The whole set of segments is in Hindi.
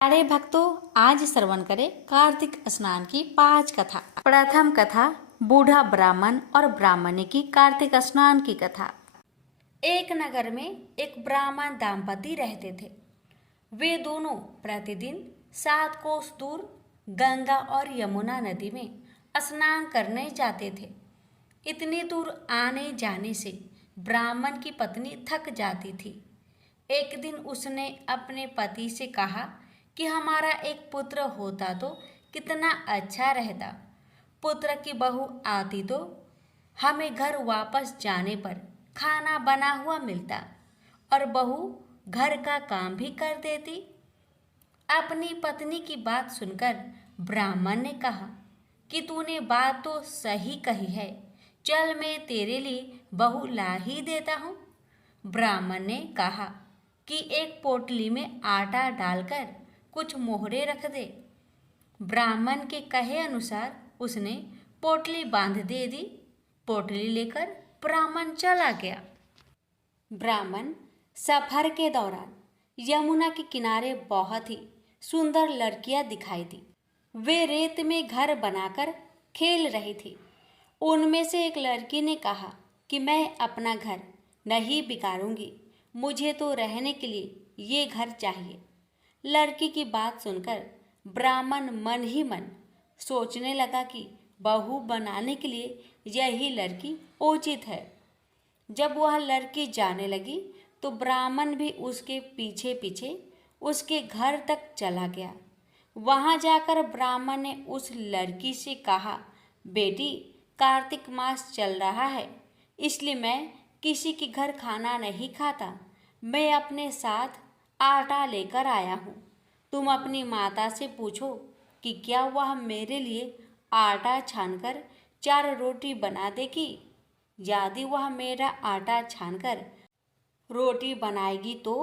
प्यारे भक्तों, आज श्रवण करें कार्तिक स्नान की 5 कथा। प्रथम कथा बूढ़ा ब्राह्मण और ब्राह्मणी की कार्तिक स्नान की कथा। एक नगर में एक ब्राह्मण दंपति रहते थे। वे दोनों प्रतिदिन 7 कोस दूर गंगा और यमुना नदी में स्नान करने जाते थे। इतनी दूर आने जाने से ब्राह्मण की पत्नी थक जाती थी। एक दिन उसने अपने पति से कहा कि हमारा एक पुत्र होता तो कितना अच्छा रहता। पुत्र की बहू आती तो हमें घर वापस जाने पर खाना बना हुआ मिलता और बहू घर का काम भी कर देती। अपनी पत्नी की बात सुनकर ब्राह्मण ने कहा कि तूने बात तो सही कही है, चल मैं तेरे लिए बहू ला ही देता हूँ। ब्राह्मण ने कहा कि एक पोटली में आटा डालकर कुछ मोहरे रख दे। ब्राह्मण के कहे अनुसार उसने पोटली बांध दे दी। पोटली लेकर ब्राह्मण चला गया। ब्राह्मण सफर के दौरान यमुना के किनारे बहुत ही सुंदर लड़कियां दिखाई दी। वे रेत में घर बनाकर खेल रही थी। उनमें से एक लड़की ने कहा कि मैं अपना घर नहीं बिगाड़ूंगी, मुझे तो रहने के लिए ये घर चाहिए। लड़की की बात सुनकर ब्राह्मण मन ही मन सोचने लगा कि बहू बनाने के लिए यही लड़की उचित है। जब वह लड़की जाने लगी तो ब्राह्मण भी उसके पीछे पीछे उसके घर तक चला गया। वहां जाकर ब्राह्मण ने उस लड़की से कहा, बेटी, कार्तिक मास चल रहा है, इसलिए मैं किसी के घर खाना नहीं खाता। मैं अपने साथ आटा लेकर आया हूँ। तुम अपनी माता से पूछो कि क्या वह मेरे लिए आटा छानकर 4 रोटी बना देगी। यदि वह मेरा आटा छानकर रोटी बनाएगी तो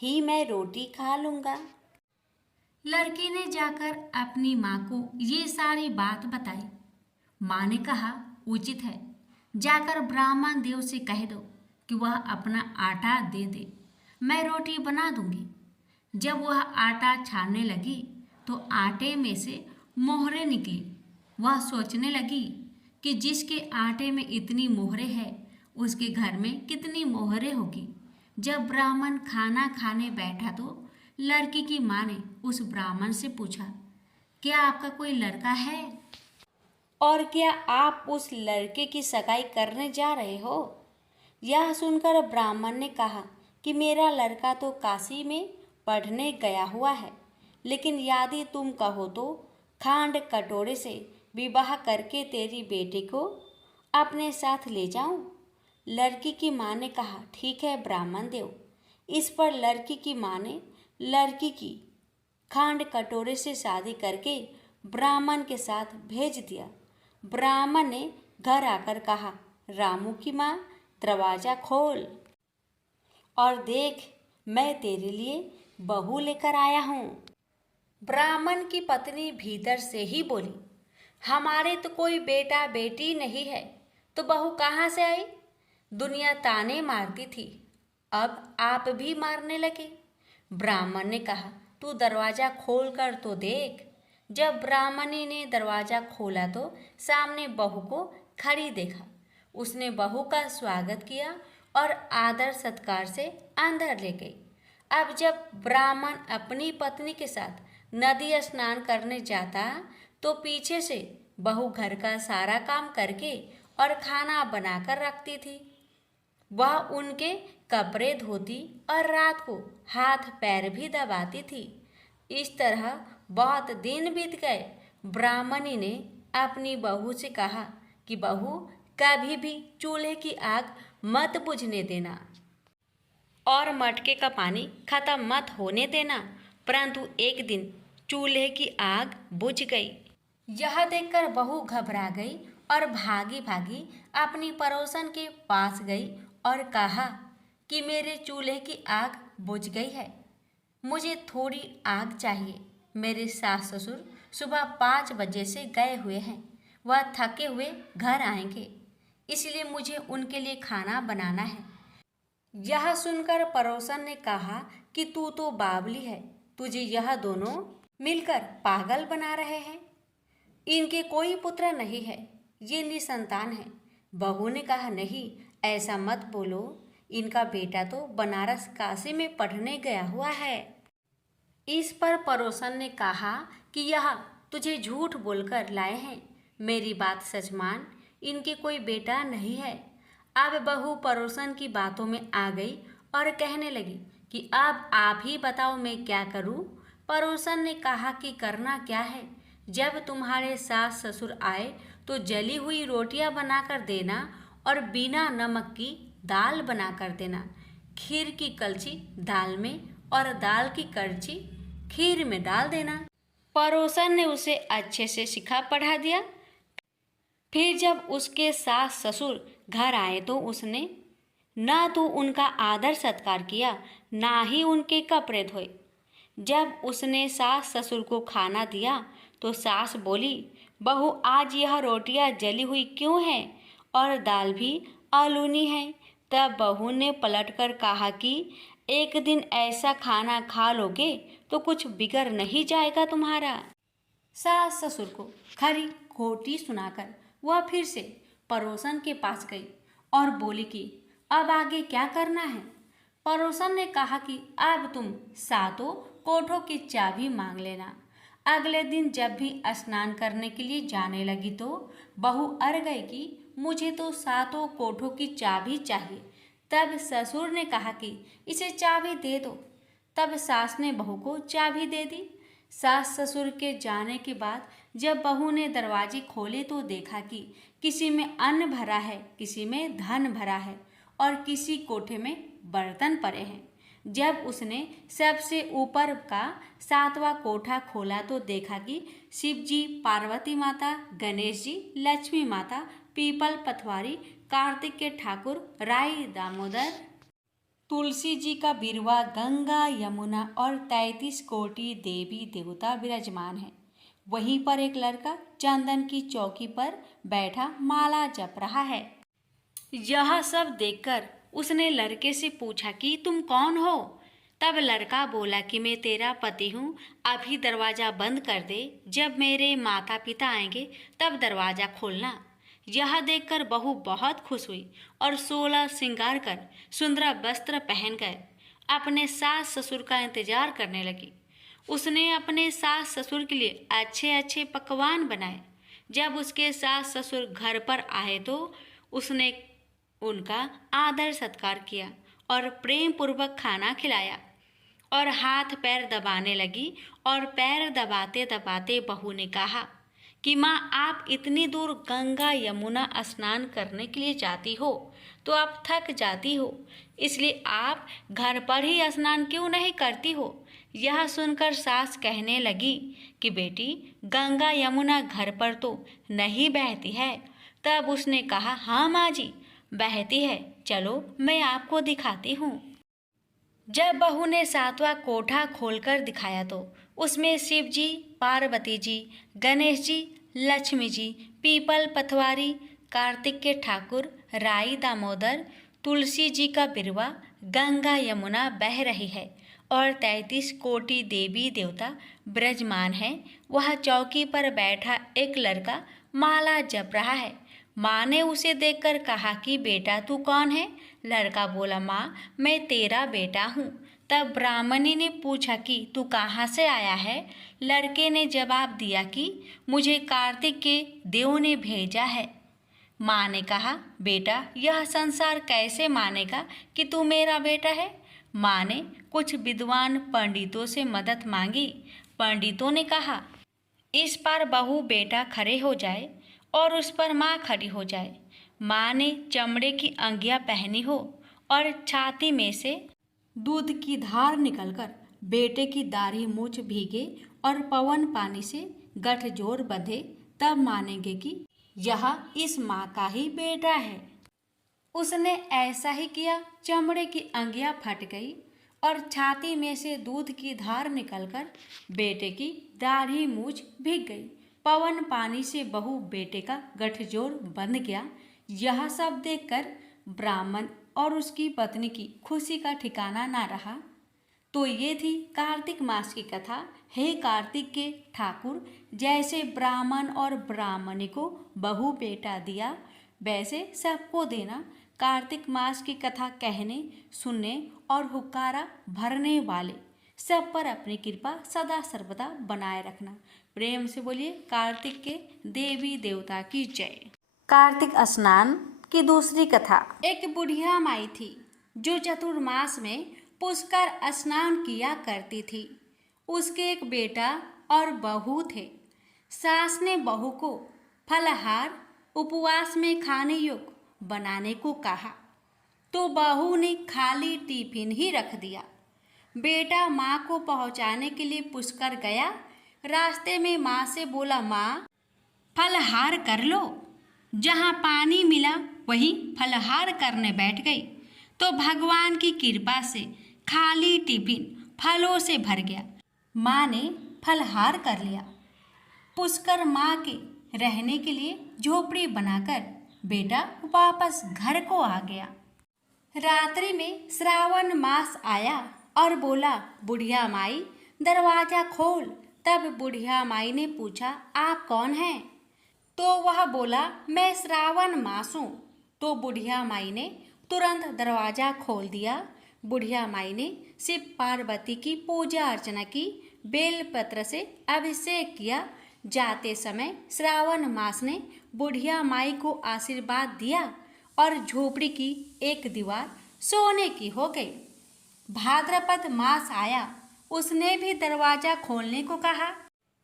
ही मैं रोटी खा लूँगा। लड़की ने जाकर अपनी माँ को ये सारी बात बताई। माँ ने कहा, उचित है, जाकर ब्राह्मण देव से कह दो कि वह अपना आटा दे दे, मैं रोटी बना दूंगी। जब वह आटा छानने लगी तो आटे में से मोहरें निकली। वह सोचने लगी कि जिसके आटे में इतनी मोहरें हैं उसके घर में कितनी मोहरें होगी। जब ब्राह्मण खाना खाने बैठा तो लड़की की माँ ने उस ब्राह्मण से पूछा, क्या आपका कोई लड़का है और क्या आप उस लड़के की सगाई करने जा रहे हो। यह सुनकर ब्राह्मण ने कहा कि मेरा लड़का तो काशी में पढ़ने गया हुआ है, लेकिन यदि तुम कहो तो खांड कटोरे से विवाह करके तेरी बेटी को अपने साथ ले जाऊं। लड़की की माँ ने कहा, ठीक है ब्राह्मण देव। इस पर लड़की की माँ ने लड़की की खांड कटोरे से शादी करके ब्राह्मण के साथ भेज दिया। ब्राह्मण ने घर आकर कहा, रामू की माँ, दरवाजा खोल और देख, मैं तेरे लिए बहू लेकर आया हूँ। ब्राह्मण की पत्नी भीतर से ही बोली, हमारे तो कोई बेटा बेटी नहीं है, तो बहू कहाँ से आई। दुनिया ताने मारती थी, अब आप भी मारने लगे। ब्राह्मण ने कहा, तू दरवाजा खोल कर तो देख। जब ब्राह्मणी ने दरवाजा खोला तो सामने बहू को खड़ी देखा। उसने बहू का स्वागत किया और आदर सत्कार से अंदर ले गई। अब जब ब्राह्मण अपनी पत्नी के साथ नदी स्नान करने जाता तो पीछे से बहू घर का सारा काम करके और खाना बनाकर रखती थी। वह उनके कपड़े धोती और रात को हाथ पैर भी दबाती थी। इस तरह बहुत दिन बीत गए। ब्राह्मणी ने अपनी बहू से कहा कि बहू, कभी भी चूल्हे की आग मत बुझने देना और मटके का पानी खत्म मत होने देना। परंतु एक दिन चूल्हे की आग बुझ गई। यह देखकर बहू घबरा गई और भागी भागी अपनी पड़ोसन के पास गई और कहा कि मेरे चूल्हे की आग बुझ गई है, मुझे थोड़ी आग चाहिए। मेरे सास ससुर सुबह 5 बजे से गए हुए हैं, वह थके हुए घर आएंगे, इसलिए मुझे उनके लिए खाना बनाना है। यह सुनकर पड़ोसन ने कहा कि तू तो बावली है, तुझे यह दोनों मिलकर पागल बना रहे हैं। इनके कोई पुत्र नहीं है, ये निसंतान है। बहू ने कहा, नहीं ऐसा मत बोलो, इनका बेटा तो बनारस काशी में पढ़ने गया हुआ है। इस पर पड़ोसन ने कहा कि यह तुझे झूठ बोलकर लाए हैं, मेरी बात सच मान, इनके कोई बेटा नहीं है। अब बहू पड़ोसन की बातों में आ गई और कहने लगी कि अब आप ही बताओ मैं क्या करूं। पड़ोसन ने कहा कि करना क्या है, जब तुम्हारे सास ससुर आए तो जली हुई रोटियां बनाकर देना और बिना नमक की दाल बनाकर देना। खीर की कलछी दाल में और दाल की कलछी खीर में डाल देना। पड़ोसन ने उसे अच्छे से सिखा पढ़ा दिया। फिर जब उसके सास ससुर घर आए तो उसने ना तो उनका आदर सत्कार किया, ना ही उनके कपड़े धोए। जब उसने सास ससुर को खाना दिया तो सास बोली, बहू आज यह रोटियां जली हुई क्यों हैं और दाल भी आलूनी है। तब बहू ने पलटकर कहा कि एक दिन ऐसा खाना खा लोगे तो कुछ बिगड़ नहीं जाएगा तुम्हारा। सास ससुर को खरी खोटी सुनाकर वह फिर से पड़ोसन के पास गई और बोली कि अब आगे क्या करना है। पड़ोसन ने कहा कि अब तुम सातों कोठों की चाबी मांग लेना। अगले दिन जब भी स्नान करने के लिए जाने लगी तो बहू अड़ गई कि मुझे तो सातों कोठों की चाबी चाहिए। तब ससुर ने कहा कि इसे चाबी दे दो। तब सास ने बहू को चाबी दे दी। सास ससुर के जाने के बाद जब बहू ने दरवाजे खोले तो देखा कि किसी में अन्न भरा है, किसी में धन भरा है और किसी कोठे में बर्तन पड़े हैं। जब उसने सबसे ऊपर का सातवां कोठा खोला तो देखा कि शिव जी, पार्वती माता, गणेश जी, लक्ष्मी माता, पीपल पथवारी, कार्तिक के ठाकुर, राई दामोदर, तुलसी जी का बिरवा, गंगा यमुना और 33 कोटि देवी देवता विराजमान है। वहीं पर एक लड़का चंदन की चौकी पर बैठा माला जप रहा है। यह सब देखकर उसने लड़के से पूछा कि तुम कौन हो। तब लड़का बोला कि मैं तेरा पति हूँ, अभी दरवाज़ा बंद कर दे, जब मेरे माता पिता आएंगे तब दरवाज़ा खोलना। यह देखकर बहू बहुत खुश हुई और 16 श्रृंगार कर सुंदर वस्त्र पहनकर अपने सास ससुर का इंतजार करने लगी। उसने अपने सास ससुर के लिए अच्छे अच्छे पकवान बनाए। जब उसके सास ससुर घर पर आए तो उसने उनका आदर सत्कार किया और प्रेम पूर्वक खाना खिलाया और हाथ पैर दबाने लगी। और पैर दबाते दबाते बहू ने कहा कि माँ, आप इतनी दूर गंगा यमुना स्नान करने के लिए जाती हो तो आप थक जाती हो, इसलिए आप घर पर ही स्नान क्यों नहीं करती हो। यह सुनकर सास कहने लगी कि बेटी, गंगा यमुना घर पर तो नहीं बहती है। तब उसने कहा, हाँ माँ जी, बहती है, चलो मैं आपको दिखाती हूँ। जब बहू ने सातवां कोठा खोलकर दिखाया तो उसमें शिव जी, पार्वती जी, गणेश जी, लक्ष्मी जी, पीपल पथवारी, कार्तिक के ठाकुर, राई दामोदर, तुलसी जी का बिरवा, गंगा यमुना बह रही है और 33 कोटि देवी देवता विराजमान है। वह चौकी पर बैठा एक लड़का माला जप रहा है। माँ ने उसे देखकर कहा कि बेटा तू कौन है। लड़का बोला, माँ मैं तेरा बेटा हूँ। तब ब्राह्मणी ने पूछा कि तू कहाँ से आया है। लड़के ने जवाब दिया कि मुझे कार्तिक के देव ने भेजा है। माँ ने कहा, बेटा यह संसार कैसे मानेगा कि तू मेरा बेटा है। माँ ने कुछ विद्वान पंडितों से मदद मांगी। पंडितों ने कहा, इस पर बहू बेटा खड़े हो जाए और उस पर माँ खड़ी हो जाए। माँ ने चमड़े की अंगियाँ पहनी हो और छाती में से दूध की धार निकलकर बेटे की दाढ़ी मूछ भीगे और पवन पानी से गठजोड़ बंधे, तब मानेंगे कि यह इस माँ का ही बेटा है। उसने ऐसा ही किया। चमड़े की अंगियाँ फट गई और छाती में से दूध की धार निकलकर बेटे की दाढ़ी मूछ भीग गई। पवन पानी से बहू बेटे का गठजोड़ बंध गया। यह सब देखकर ब्राह्मण और उसकी पत्नी की खुशी का ठिकाना ना रहा। तो ये थी कार्तिक मास की कथा। हे कार्तिक के ठाकुर, जैसे ब्राह्मण और ब्राह्मणी को बहू बेटा दिया, वैसे सबको देना। कार्तिक मास की कथा कहने, सुनने और हुक्कारा भरने वाले सब पर अपनी कृपा सदा सर्वदा बनाए रखना। प्रेम से बोलिए कार्तिक के देवी देवता की जय। कार्तिक स्नान की दूसरी कथा। एक बुढ़िया माई थी जो चतुर्मास में पुष्कर स्नान किया करती थी। उसके एक बेटा और बहू थे। सास ने बहू को फलहार उपवास में खाने योग्य बनाने को कहा, तो बहू ने खाली टिफिन ही रख दिया। बेटा माँ को पहुँचाने के लिए पुष्कर गया। रास्ते में माँ से बोला, माँ फलहार कर लो। जहाँ पानी मिला वहीं फलहार करने बैठ गई, तो भगवान की कृपा से खाली टिफिन फलों से भर गया। माँ ने फलहार कर लिया। पुष्कर माँ के रहने के लिए झोपड़ी बनाकर बेटा वापस घर को आ गया। रात्रि में श्रावण मास आया और बोला, बुढ़िया माई दरवाजा खोल। तब बुढ़िया माई ने पूछा, आप कौन हैं? तो वह बोला, मैं श्रावण मास हूँ। तो बुढ़िया माई ने तुरंत दरवाजा खोल दिया। बुढ़िया माई ने शिव पार्वती की पूजा अर्चना की, बेलपत्र से अभिषेक किया। जाते समय श्रावण मास ने बुढ़िया माई को आशीर्वाद दिया और झोपड़ी की एक दीवार सोने की हो गई। भाद्रपद मास आया, उसने भी दरवाजा खोलने को कहा।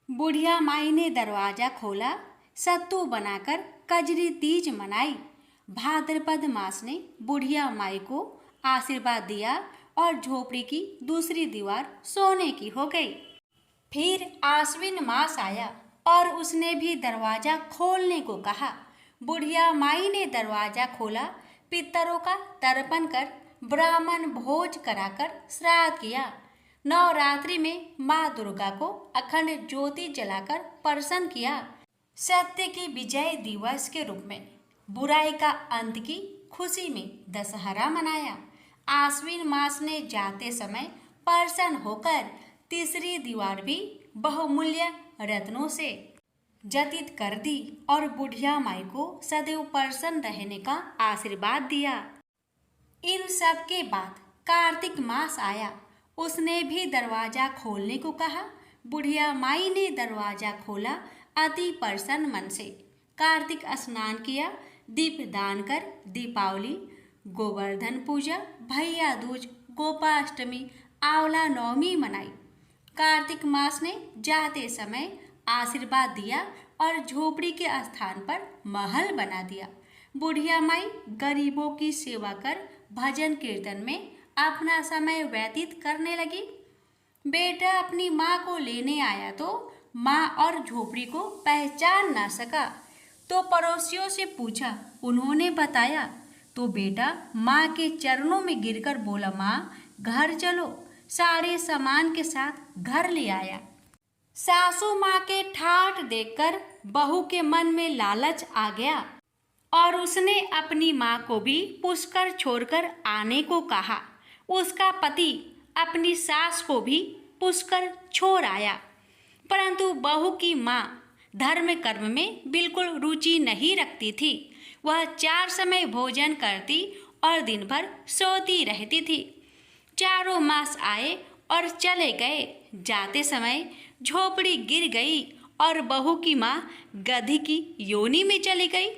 बुढ़िया माई ने दरवाजा खोला, सत्तू बनाकर कजरी तीज मनाई। भाद्रपद मास ने बुढ़िया माई को आशीर्वाद दिया और झोपड़ी की दूसरी दीवार सोने की हो गई। फिर आश्विन मास आया और उसने भी दरवाजा खोलने को कहा। बुढ़िया माई ने दरवाजा खोला, पितरों का तर्पण कर ब्राह्मण भोज कराकर श्राद्ध किया। नवरात्रि में माँ दुर्गा को अखंड ज्योति जलाकर प्रसन्न किया। सत्य की विजय दिवस के रूप में बुराई का अंत की खुशी में दशहरा मनाया। आश्विन मास ने जाते समय प्रसन्न होकर तीसरी दीवार भी बहुमूल्य रत्नों से जटित कर दी और बुढ़िया माई को सदैव प्रसन्न रहने का आशीर्वाद दिया। इन सब के बाद कार्तिक मास आया, उसने भी दरवाजा खोलने को कहा। बुढ़िया माई ने दरवाजा खोला, अति प्रसन्न मन से कार्तिक स्नान किया, दीप दान कर दीपावली, गोवर्धन पूजा, भैया दूज, गोपाष्टमी, आंवला नवमी मनाई। कार्तिक मास ने जाते समय आशीर्वाद दिया और झोपड़ी के स्थान पर महल बना दिया। बुढ़िया माई गरीबों की सेवा कर भजन कीर्तन में अपना समय व्यतीत करने लगी। बेटा अपनी माँ को लेने आया तो माँ और झोपड़ी को पहचान ना सका, तो पड़ोसियों से पूछा, उन्होंने बताया। तो बेटा माँ के चरणों में गिरकर बोला, माँ घर चलो। सारे सामान के साथ घर ले आया। सासू माँ के ठाठ देखकर बहू के मन में लालच आ गया और उसने अपनी माँ को भी पुष्कर छोड़कर आने को कहा। उसका पति अपनी सास को भी पुष्कर छोड़ आया, परंतु बहू की माँ धर्म कर्म में बिल्कुल रुचि नहीं रखती थी। वह 4 समय भोजन करती और दिन भर सोती रहती थी। चारों मास आए और चले गए। जाते समय झोपड़ी गिर गई और बहू की माँ गधी की योनि में चली गई।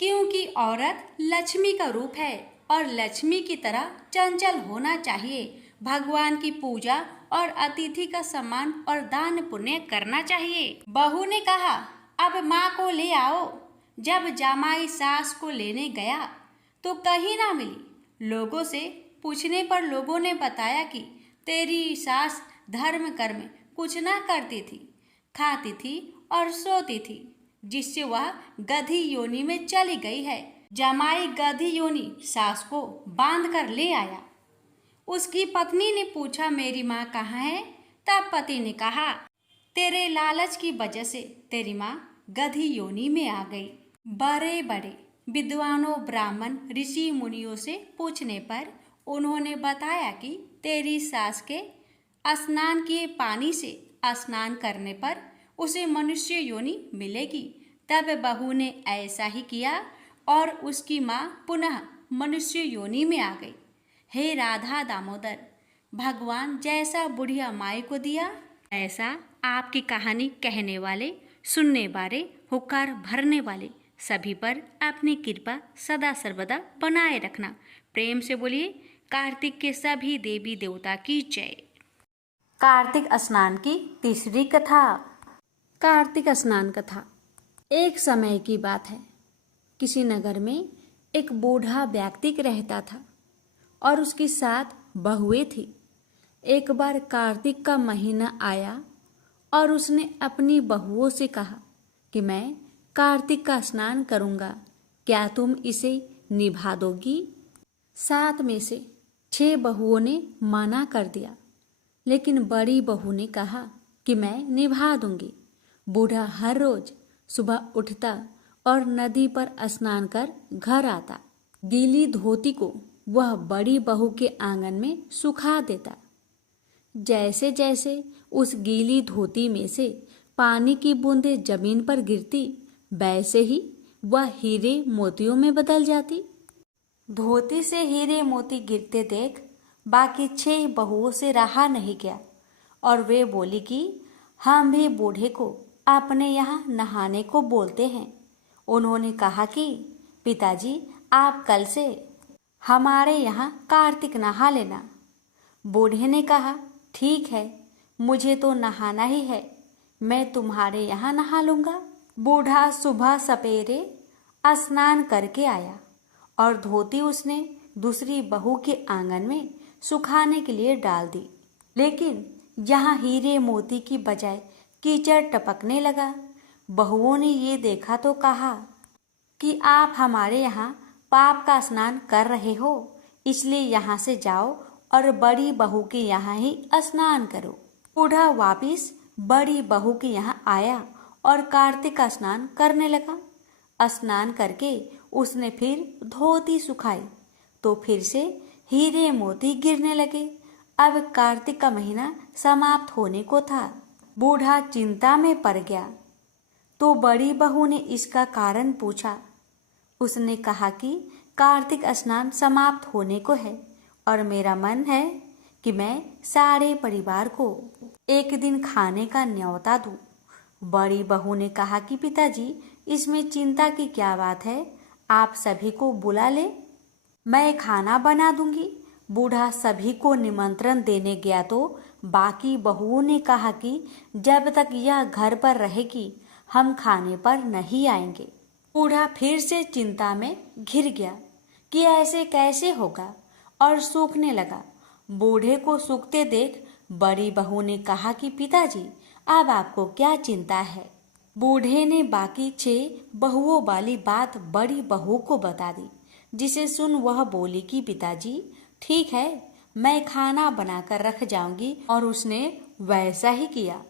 क्योंकि औरत लक्ष्मी का रूप है और लक्ष्मी की तरह चंचल होना चाहिए। भगवान की पूजा और अतिथि का सम्मान और दान पुण्य करना चाहिए। बहू ने कहा, अब माँ को ले आओ। जब जामाई सास को लेने गया तो कहीं ना मिली। लोगों से पूछने पर लोगों ने बताया कि तेरी सास धर्म कर्म कुछ ना करती थी, खाती थी और सोती थी, जिससे वह गधी योनि में चली गई है। जमाई गधी योनि सास को बांध कर ले आया। उसकी पत्नी ने पूछा, मेरी माँ कहाँ है? तब पति ने कहा, तेरे लालच की वजह से तेरी माँ गधी योनि में आ गई। बड़े बड़े विद्वानों, ब्राह्मण, ऋषि मुनियों से पूछने पर उन्होंने बताया कि तेरी सास के स्नान किए पानी से स्नान करने पर उसे मनुष्य योनि मिलेगी। तब बहू ने ऐसा ही किया और उसकी माँ पुनः मनुष्य योनि में आ गई। हे राधा दामोदर, भगवान जैसा बुढ़िया माई को दिया, ऐसा आपकी कहानी कहने वाले, सुनने वाले, हुक्कार भरने वाले सभी पर अपनी कृपा सदा सर्वदा बनाए रखना। प्रेम से बोलिए कार्तिक के सभी देवी देवता की जय। कार्तिक स्नान की तीसरी कथा। कार्तिक स्नान कथा। एक समय की बात है, किसी नगर में एक बूढ़ा व्यक्ति रहता था और उसकी 7 बहुएं थी। एक बार कार्तिक का महीना आया और उसने अपनी बहुओं से कहा कि मैं कार्तिक का स्नान करूँगा, क्या तुम इसे निभा दोगी? 7 में से 6 बहुओं ने मना कर दिया, लेकिन बड़ी बहू ने कहा कि मैं निभा दूंगी। बूढ़ा हर रोज सुबह उठता और नदी पर स्नान कर घर आता। गीली धोती को वह बड़ी बहू के आंगन में सुखा देता। जैसे जैसे उस गीली धोती में से पानी की बूंदें जमीन पर गिरती, वैसे ही वह हीरे मोतियों में बदल जाती। धोती से हीरे मोती गिरते देख बाकी 6 बहुओं से रहा नहीं गया और वे बोली कि हम भी बूढ़े को अपने यहाँ नहाने को बोलते हैं। उन्होंने कहा कि पिताजी, आप कल से हमारे यहाँ कार्तिक नहा लेना। बूढ़े ने कहा, ठीक है, मुझे तो नहाना ही है, मैं तुम्हारे यहाँ नहा लूँगा। बूढ़ा सुबह सपेरे स्नान करके आया और धोती उसने दूसरी बहू के आंगन में सुखाने के लिए डाल दी, लेकिन यहाँ हीरे मोती की बजाय कीचड़ टपकने लगा। बहुओं ने ये देखा तो कहा कि आप हमारे यहाँ पाप का स्नान कर रहे हो, इसलिए यहाँ से जाओ और बड़ी बहू के यहाँ ही स्नान करो। बूढ़ा वापिस बड़ी बहू के यहाँ आया और कार्तिक का स्नान करने लगा। स्नान करके उसने फिर धोती सुखाई तो फिर से हीरे मोती गिरने लगे। अब कार्तिक का महीना समाप्त होने को था। बूढ़ा चिंता में पड़ गया तो बड़ी बहू ने इसका कारण पूछा। उसने कहा कि कार्तिक स्नान समाप्त होने को है और मेरा मन है कि मैं सारे परिवार को एक दिन खाने का न्योता दूं। बड़ी बहू ने कहा कि पिताजी, इसमें चिंता की क्या बात है, आप सभी को बुला ले, मैं खाना बना दूंगी। बूढ़ा सभी को निमंत्रण देने गया तो बाकी बहुओं ने कहा कि जब तक यह घर पर रहेगी हम खाने पर नहीं आएंगे। बूढ़ा फिर से चिंता में घिर गया कि ऐसे कैसे होगा और सूखने लगा। बूढ़े को सूखते देख बड़ी बहू ने कहा कि पिताजी, अब आपको क्या चिंता है? बूढ़े ने बाकी 6 बहुओं वाली बात बड़ी बहू को बता दी, जिसे सुन वह बोली कि पिताजी, ठीक है, मैं खाना बनाकर रख जाऊंगी। और उसने वैसा ही किया।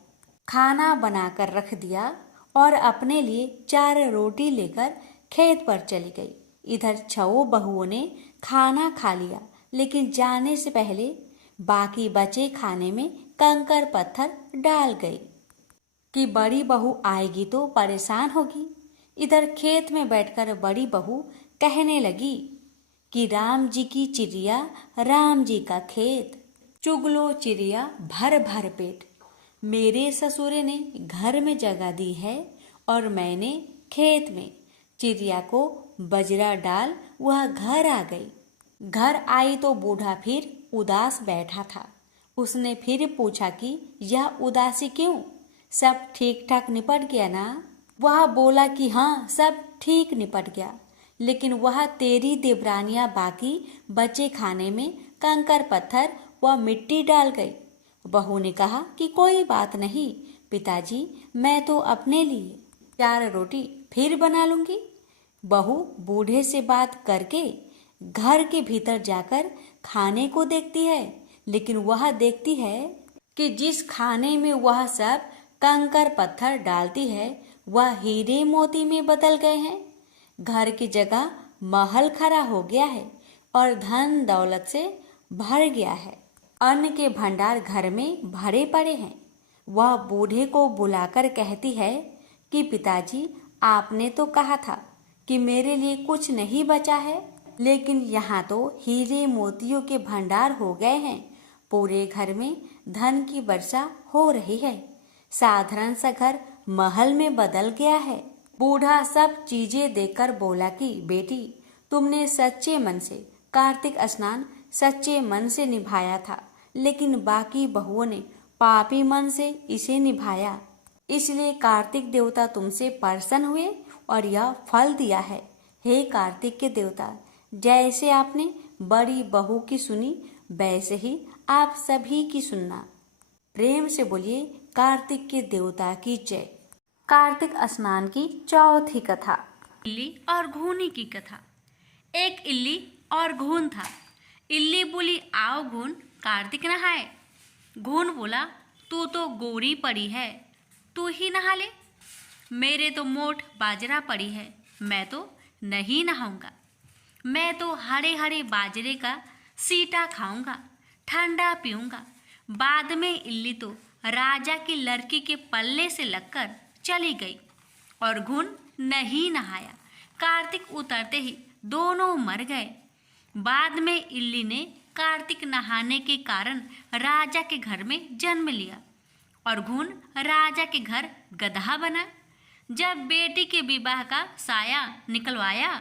खाना बनाकर रख दिया और अपने लिए 4 रोटी लेकर खेत पर चली गई। इधर 6 बहुओं ने खाना खा लिया, लेकिन जाने से पहले बाकी बचे खाने में कंकर पत्थर डाल गई कि बड़ी बहू आएगी तो परेशान होगी। इधर खेत में बैठकर बड़ी बहू कहने लगी कि राम जी की चिड़िया, राम जी का खेत, चुगलो चिड़िया भर भर पेट। मेरे ससुरे ने घर में जगह दी है और मैंने खेत में। चिड़िया को बजरा डाल वह घर आ गई। घर आई तो बूढ़ा फिर उदास बैठा था। उसने फिर पूछा कि यह उदासी क्यों? सब ठीक ठाक निपट गया ना? वह बोला कि हाँ, सब ठीक निपट गया, लेकिन वह तेरी देवरानियां बाकी बचे खाने में कंकर पत्थर व मिट्टी डाल गई। बहू ने कहा कि कोई बात नहीं पिताजी, मैं तो अपने लिए 4 रोटी फिर बना लूंगी। बहू बूढ़े से बात करके घर के भीतर जाकर खाने को देखती है, लेकिन वह देखती है कि जिस खाने में वह सब कंकर पत्थर डालती है वह हीरे मोती में बदल गए हैं। घर की जगह महल खड़ा हो गया है और धन दौलत से भर गया है। अन्न के भंडार घर में भरे पड़े हैं। वह बूढ़े को बुलाकर कहती है कि पिताजी, आपने तो कहा था कि मेरे लिए कुछ नहीं बचा है, लेकिन यहाँ तो हीरे मोतियों के भंडार हो गए हैं। पूरे घर में धन की वर्षा हो रही है। साधारण सा घर महल में बदल गया है। बूढ़ा सब चीजें देखकर बोला कि बेटी, तुमने सच्चे मन से कार्तिक स्नान सच्चे मन से निभाया था, लेकिन बाकी बहुओं ने पापी मन से इसे निभाया। इसलिए कार्तिक देवता तुमसे प्रसन्न हुए और यह फल दिया है। हे कार्तिक के देवता, जैसे आपने बड़ी बहू की सुनी, वैसे ही आप सभी की सुनना। प्रेम से बोलिए कार्तिक के देवता की जय। कार्तिक स्नान की चौथी कथा, इल्ली और घूनी की कथा। एक इल्ली और घून था। इल्ली बोली, आओ घून, कार्तिक नहाए। घून बोला, तू तो गोरी पड़ी है, तू ही नहा ले। मेरे तो मोट बाजरा पड़ी है, मैं तो नहीं नहाऊंगा। मैं तो हरे हरे बाजरे का सीटा खाऊंगा, ठंडा पीऊंगा। बाद में इल्ली तो राजा की लड़की के पल्ले से लगकर चली गई और घुन नहीं नहाया। कार्तिक उतरते ही दोनों मर गए। बाद में इल्ली ने कार्तिक नहाने के कारण राजा के घर में जन्म लिया और घुन राजा के घर गधा बना। जब बेटी के विवाह का साया निकलवाया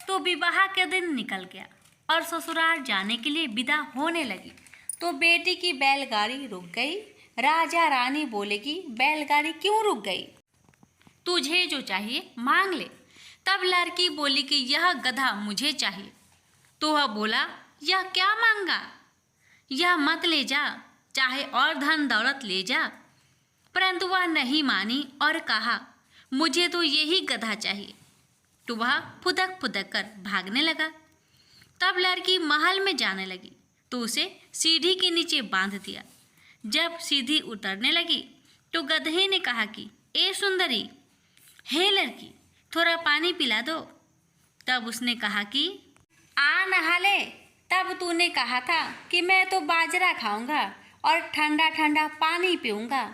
तो विवाह के दिन निकल गया और ससुराल जाने के लिए विदा होने लगी तो बेटी की बैलगाड़ी रुक गई। राजा रानी बोले कि बैलगाड़ी क्यों रुक गई? तुझे जो चाहिए मांग ले। तब लड़की बोली कि यह गधा मुझे चाहिए। तो वह बोला, यह क्या मांगा? यह मत ले जा, चाहे और धन दौलत ले जा। परंतु वह नहीं मानी और कहा, मुझे तो यही गधा चाहिए। तो वह फुदक फुदक कर भागने लगा। तब लड़की महल में जाने लगी तो उसे सीढ़ी के नीचे बांध दिया। जब सीढ़ी उतरने लगी तो गधे ने कहा कि ए सुंदरी, हे लड़की, थोड़ा पानी पिला दो। तब उसने कहा कि आ नहा ले। तब तूने कहा था कि मैं तो बाजरा खाऊंगा और ठंडा ठंडा पानी पीऊंगा।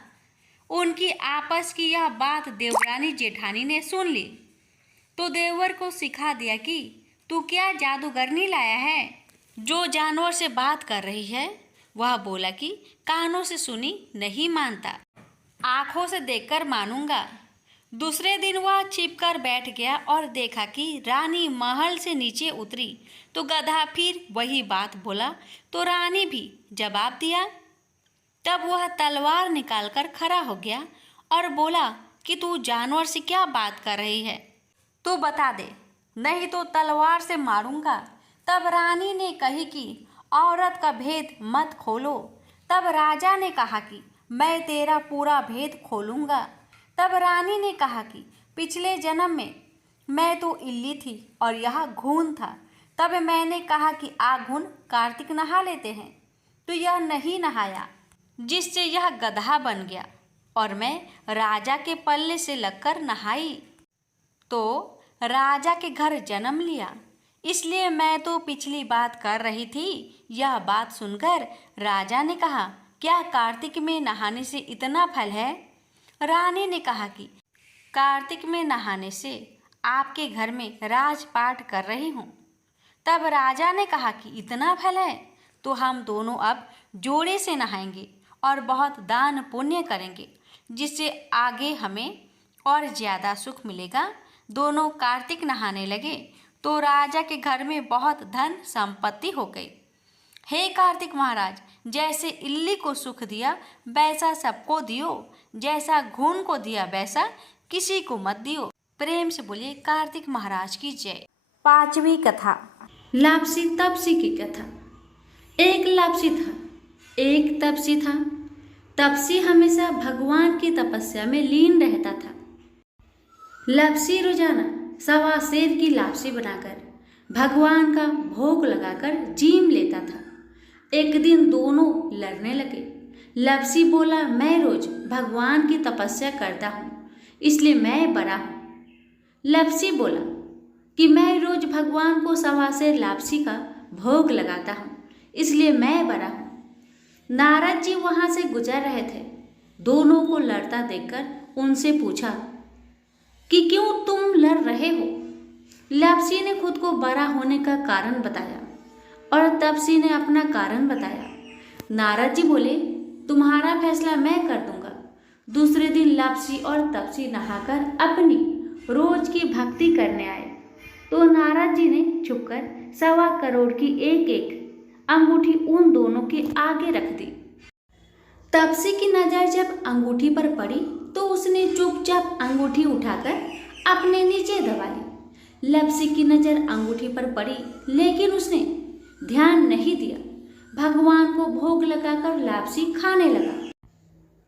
उनकी आपस की यह बात देवरानी जेठानी ने सुन ली तो देवर को सिखा दिया कि तू क्या जादूगरनी लाया है जो जानवर से बात कर रही है। वह बोला कि कानों से सुनी नहीं मानता, आंखों से देखकर मानूंगा। दूसरे दिन वह छिपकर बैठ गया और देखा कि रानी महल से नीचे उतरी तो गधा फिर वही बात बोला तो रानी भी जवाब दिया। तब वह तलवार निकालकर खड़ा हो गया और बोला कि तू जानवर से क्या बात कर रही है, तू बता दे, नहीं तो तलवार से मारूंगा। तब रानी ने कही कि औरत का भेद मत खोलो। तब राजा ने कहा कि मैं तेरा पूरा भेद खोलूंगा। तब रानी ने कहा कि पिछले जन्म में मैं तो इल्ली थी और यह घून था। तब मैंने कहा कि आ घून, कार्तिक नहा लेते हैं, तो यह नहीं नहाया, जिससे यह गधा बन गया और मैं राजा के पल्ले से लगकर नहाई तो राजा के घर जन्म लिया। इसलिए मैं तो पिछली बात कर रही थी। यह बात सुनकर राजा ने कहा, क्या कार्तिक में नहाने से इतना फल है? रानी ने कहा कि कार्तिक में नहाने से आपके घर में राजपाट कर रही हूँ। तब राजा ने कहा कि इतना फल है तो हम दोनों अब जोड़े से नहाएंगे और बहुत दान पुण्य करेंगे, जिससे आगे हमें और ज़्यादा सुख मिलेगा। दोनों कार्तिक नहाने लगे तो राजा के घर में बहुत धन संपत्ति हो गई। हे कार्तिक महाराज, जैसे इल्ली को सुख दिया वैसा सबको दियो, जैसा घून को दिया वैसा किसी को मत दियो। प्रेम से बोलिए कार्तिक महाराज की जय। पांचवी कथा, लापसी तपसी की कथा। एक लापसी था, एक तपसी था। तपसी हमेशा भगवान की तपस्या में लीन रहता था। लापसी रोजाना सवा सेर की लापसी बनाकर भगवान का भोग लगाकर जीम लेता था। एक दिन दोनों लड़ने लगे। लापसी बोला, मैं रोज भगवान की तपस्या करता हूँ, इसलिए मैं बड़ा हूँ। लापसी बोला कि मैं रोज भगवान को सवा सेर लापसी का भोग लगाता हूँ, इसलिए मैं बड़ा हूँ। नारद जी वहां से गुजर रहे थे। दोनों को लड़ता देखकर उनसे पूछा कि क्यों तुम लड़ रहे हो। लपसी ने खुद को बड़ा होने का कारण बताया और तपसी ने अपना कारण बताया। नारद जी बोले, तुम्हारा फैसला मैं कर दूंगा। दूसरे दिन लपसी और तपसी नहाकर अपनी रोज की भक्ति करने आए तो नारद जी ने छुपकर 1.25 करोड़ की एक एक अंगूठी उन दोनों के आगे रख दी। तपसी की नजर जब अंगूठी पर पड़ी तो उसने चुपचाप अंगूठी उठाकर अपने नीचे दबा ली। लपसी की नजर अंगूठी पर पड़ी लेकिन उसने ध्यान नहीं दिया। भगवान को भोग लगाकर लापसी खाने लगा।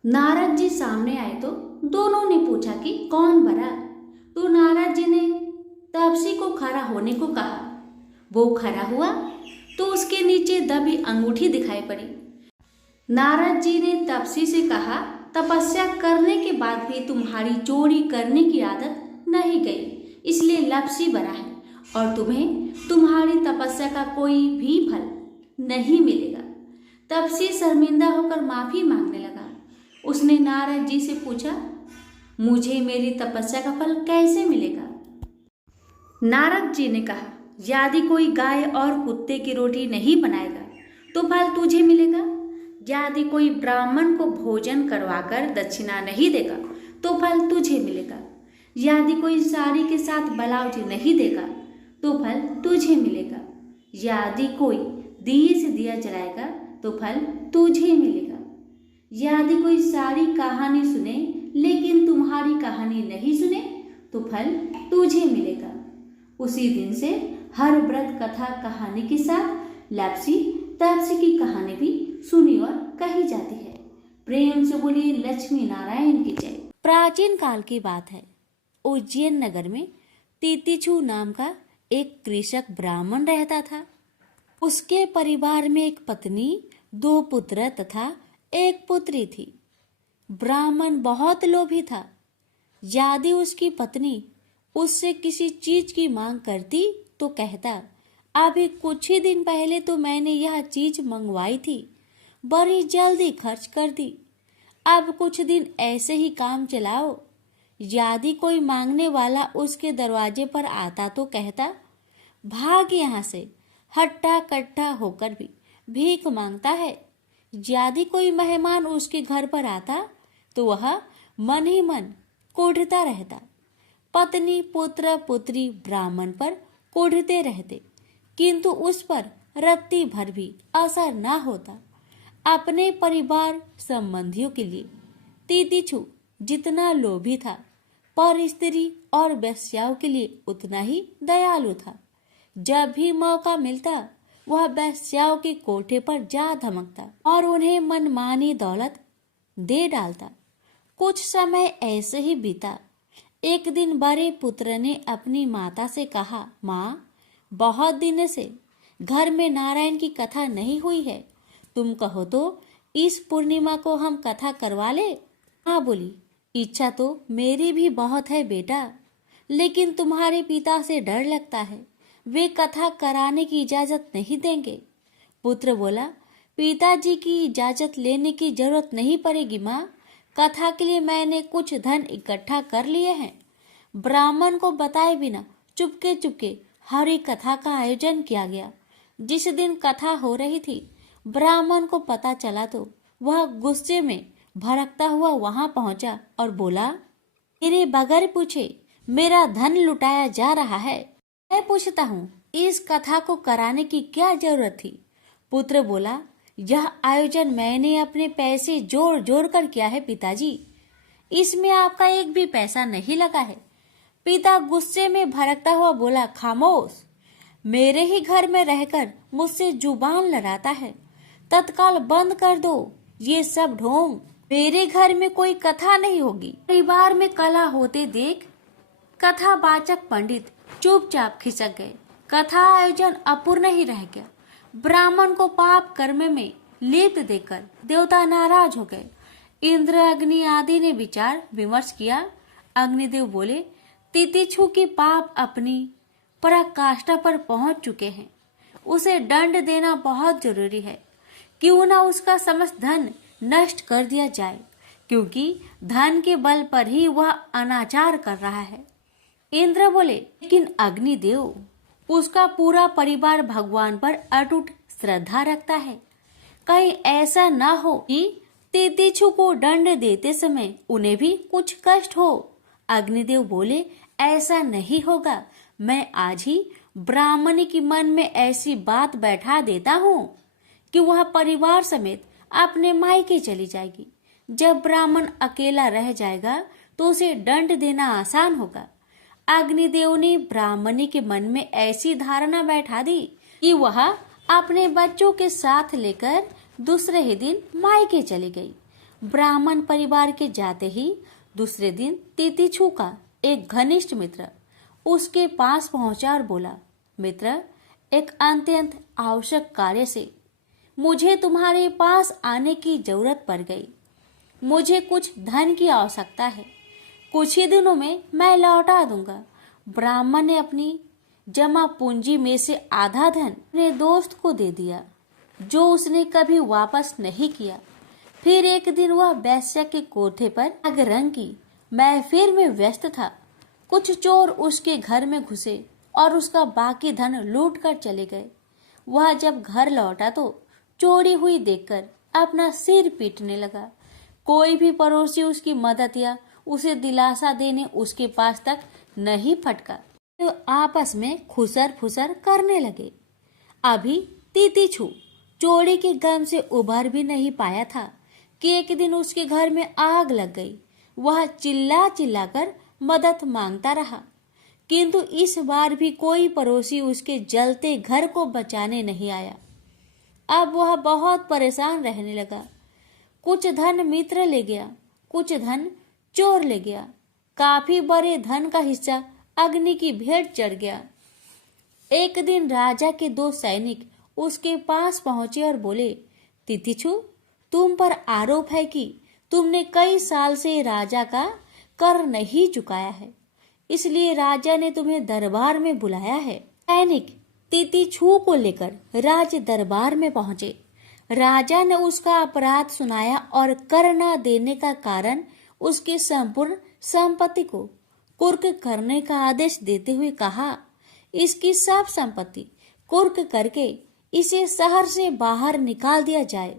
नारद जी सामने आए तो दोनों ने पूछा कि कौन बड़ा। तो नारद जी ने तपसी को खड़ा होने को कहा। वो खड़ा हुआ तो उसके नीचे दबी अंगूठी दिखाई पड़ी। नारद जी ने तपसी से कहा, तपस्या करने के बाद भी तुम्हारी चोरी करने की आदत नहीं गई, इसलिए लपसी बड़ा है और तुम्हें तुम्हारी तपस्या का कोई भी फल नहीं मिलेगा। तपसी शर्मिंदा होकर माफी मांगने लगा। उसने नारद जी से पूछा, मुझे मेरी तपस्या का फल कैसे मिलेगा। नारद जी ने कहा, यदि कोई गाय और कुत्ते की रोटी नहीं बनाएगा तो फल तुझे मिलेगा। यदि कोई ब्राह्मण को भोजन करवाकर दक्षिणा नहीं देगा तो फल तुझे मिलेगा। यदि कोई साड़ी के साथ ब्लाउज नहीं देगा तो फल तुझे मिलेगा। यदि कोई दिए से दिया जलाएगा तो फल तुझे मिलेगा। यदि कोई सारी कहानी सुने लेकिन तुम्हारी कहानी नहीं सुने तो फल तुझे मिलेगा। उसी दिन से हर व्रत कथा कहानी के साथ लपसी तपसी की कहानी भी सुनी और कही जाती है। प्रेम से बोलिए लक्ष्मी नारायण की जय। प्राचीन काल की बात है। उज्जैन नगर में तितिक्षु नाम का एक कृषक ब्राह्मण रहता था। उसके परिवार में एक पत्नी, 2 पुत्र तथा एक पुत्री थी। ब्राह्मण बहुत लोभी था। यदि उसकी पत्नी उससे किसी चीज की मांग करती तो कहता, अभी कुछ ही दिन पहले तो मैंने यह चीज मंगवाई थी, बड़ी जल्दी खर्च कर दी, अब कुछ दिन ऐसे ही काम चलाओ। यदि कोई मांगने वाला उसके दरवाजे पर आता तो कहता, भाग यहाँ से, हट्टा कट्टा होकर भी भीख मांगता है। यदि कोई मेहमान उसके घर पर आता तो वह मन ही मन कोढ़ता रहता। पत्नी पुत्र पुत्री ब्राह्मण पर कोढ़ते रहते किंतु उस पर रत्ती भर भी असर न होता। अपने परिवार संबंधियों के लिए तितिक्षु जितना लोभी था, पर स्त्री और वेश्याओं के लिए उतना ही दयालु था। जब भी मौका मिलता वह वेश्याओं के कोठे पर जा धमकता और उन्हें मनमानी दौलत दे डालता। कुछ समय ऐसे ही बीता। एक दिन बड़े पुत्र ने अपनी माता से कहा, माँ, बहुत दिन से घर में नारायण की कथा नहीं हुई है, तुम कहो तो इस पूर्णिमा को हम कथा करवा ले। माँ बोली, इच्छा तो मेरी भी बहुत है बेटा, लेकिन तुम्हारे पिता से डर लगता है, वे कथा कराने की इजाजत नहीं देंगे। पुत्र बोला, पिताजी की इजाजत लेने की जरूरत नहीं पड़ेगी माँ, कथा के लिए मैंने कुछ धन इकट्ठा कर लिए हैं। ब्राह्मण को बताए बिना चुपके चुपके हरि कथा का आयोजन किया गया। जिस दिन कथा हो रही थी, ब्राह्मण को पता चला तो वह गुस्से में भड़कता हुआ वहां पहुंचा और बोला, मेरे बगैर पूछे मेरा धन लुटाया जा रहा है। मैं पूछता हूँ, इस कथा को कराने की क्या जरूरत थी। पुत्र बोला, यह आयोजन मैंने अपने पैसे जोड़ जोड़ कर किया है पिताजी, इसमें आपका एक भी पैसा नहीं लगा है। पिता गुस्से में भड़कता हुआ बोला, खामोश, मेरे ही घर में रहकर मुझसे जुबान लड़ाता है, तत्काल बंद कर दो ये सब ढोंग। मेरे घर में कोई कथा नहीं होगी। परिवार में कलह होते देख कथावाचक पंडित चुपचाप खिसक गए। कथा आयोजन अपूर्ण ही रह गया। ब्राह्मण को पाप कर्म में लिप्त देखकर देवता नाराज हो गए। इंद्र, अग्नि आदि ने विचार विमर्श किया। अग्निदेव बोले, तितिक्षु की पाप अपनी पराकाष्ठा पर पहुंच चुके हैं, उसे दंड देना बहुत जरूरी है। क्यों ना उसका समस्त धन नष्ट कर दिया जाए, क्योंकि धन के बल पर ही वह अनाचार कर रहा है। इंद्र बोले, लेकिन अग्निदेव, उसका पूरा परिवार भगवान पर अटूट श्रद्धा रखता है। कहीं ऐसा ना हो कि तितिक्षु को दंड देते समय उन्हें भी कुछ कष्ट हो। अग्निदेव बोले, ऐसा नहीं होगा। मैं आज ही ब्राह्मणी के मन में ऐसी बात बैठा देता हूँ कि वह परिवार समेत अपने मायके चली जाएगी। जब ब्राह्मण अकेला रह जाएगा तो उसे दंड देना आसान होगा। अग्निदेव ने ब्राह्मणी के मन में ऐसी धारणा बैठा दी कि वह अपने बच्चों के साथ लेकर दूसरे ही दिन मायके चली गई। ब्राह्मण परिवार के जाते ही दूसरे दिन तितिक्षु का एक घनिष्ठ मित्र उसके पास पहुंचा और बोला, मित्र, एक अत्यंत आवश्यक कार्य से मुझे तुम्हारे पास आने की जरूरत पड़ गई। मुझे कुछ धन की आवश्यकता है, कुछ ही दिनों में मैं लौटा दूंगा। ब्राह्मण ने अपनी जमा पूंजी में से आधा धन अपने दोस्त को दे दिया, जो उसने कभी वापस नहीं किया। फिर एक दिन वह वैश्य के कोठे पर रंग की महफिल में व्यस्त था। कुछ चोर उसके घर में घुसे और उसका बाकी धन लूट कर चले गए। वह जब घर लौटा तो चोरी हुई देखकर अपना सिर पीटने लगा। कोई भी पड़ोसी उसकी मदद या उसे दिलासा देने उसके पास तक नहीं फटका। तो आपस में खुसर फुसर करने लगे। अभी तितिक्षु चोरी के गम से उभर भी नहीं पाया था कि एक दिन उसके घर में आग लग गई। वह चिल्ला चिल्लाकर मदद मांगता रहा, किंतु इस बार भी कोई पड़ोसी उसके जलते घर को बचाने नहीं आया। अब वह बहुत परेशान रहने लगा। कुछ धन मित्र ले गया, कुछ धन चोर ले गया। काफी बड़े धन का हिस्सा अग्नि की भेंट चढ़ गया। एक दिन राजा के 2 सैनिक उसके पास पहुंचे और बोले, तितिक्षु, तुम पर आरोप है कि तुमने कई साल से राजा का कर नहीं चुकाया है, इसलिए राजा ने तुम्हें दरबार में बुलाया है। सैनिक तितिक्षु को लेकर राज दरबार में पहुंचे। राजा ने उसका अपराध सुनाया और कर न देने का कारण उसके संपूर्ण संपत्ति को कुर्क करने का आदेश देते हुए कहा, इसकी सब संपत्ति कुर्क करके इसे शहर से बाहर निकाल दिया जाए,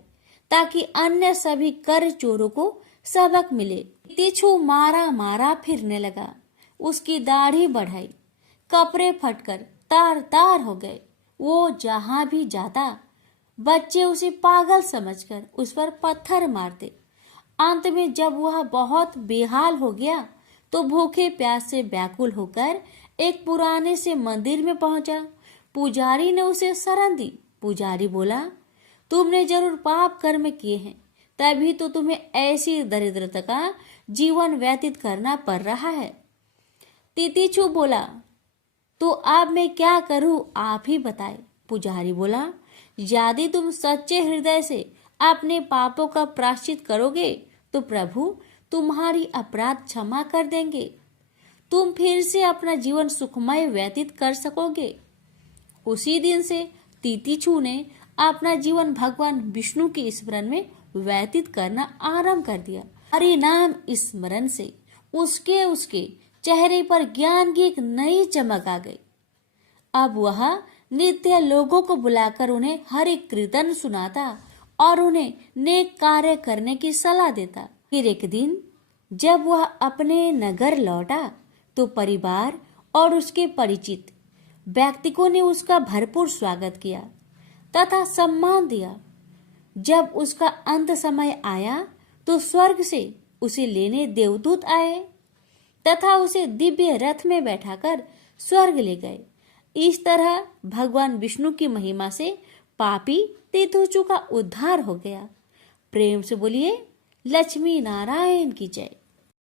ताकि अन्य सभी कर चोरों को सबक मिले। तितिक्षु मारा मारा फिरने लगा। उसकी दाढ़ी बढ़ाई, कपड़े फटकर तार तार हो गए। वो जहां भी जाता बच्चे उसे पागल समझकर उस पर पत्थर मारते। अंत में जब वह बहुत बेहाल हो गया तो भूखे प्यास से व्याकुल होकर एक पुराने से मंदिर में पहुंचा। पुजारी ने उसे शरण दी। पुजारी बोला, तुमने जरूर पाप कर्म किए हैं, तभी तो तुम्हें ऐसी दरिद्रता का जीवन व्यतीत करना पड़ रहा है। तितिक्षु बोला, तो अब मैं क्या करूं, आप ही बताए। पुजारी बोला, यदि तुम सच्चे हृदय से अपने पापों का प्रायश्चित करोगे तो प्रभु तुम्हारी अपराध क्षमा कर देंगे। तुम फिर से अपना जीवन सुखमय व्यतीत कर सकोगे। उसी दिन से तितिक्षु ने अपना जीवन भगवान विष्णु के स्मरण में व्यतीत करना आरंभ कर दिया। हरि नाम स्मरण से उसके चेहरे पर ज्ञान की एक नई चमक आ गई। अब वह नित्य लोगों को बुलाकर उन्हें हरि कीर्तन सुनाता और उन्हें नेक कार्य करने की सलाह देता। फिर एक दिन जब वह अपने नगर लौटा तो परिवार और उसके परिचित व्यक्तियों ने उसका भरपूर स्वागत किया तथा सम्मान दिया। जब उसका अंत समय आया तो स्वर्ग से उसे लेने देवदूत आए तथा उसे दिव्य रथ में बैठाकर स्वर्ग ले गए। इस तरह भगवान विष्णु की महिमा से पापी तितिक्षु का उद्धार हो गया। प्रेम से बोलिए लक्ष्मी नारायण की जय।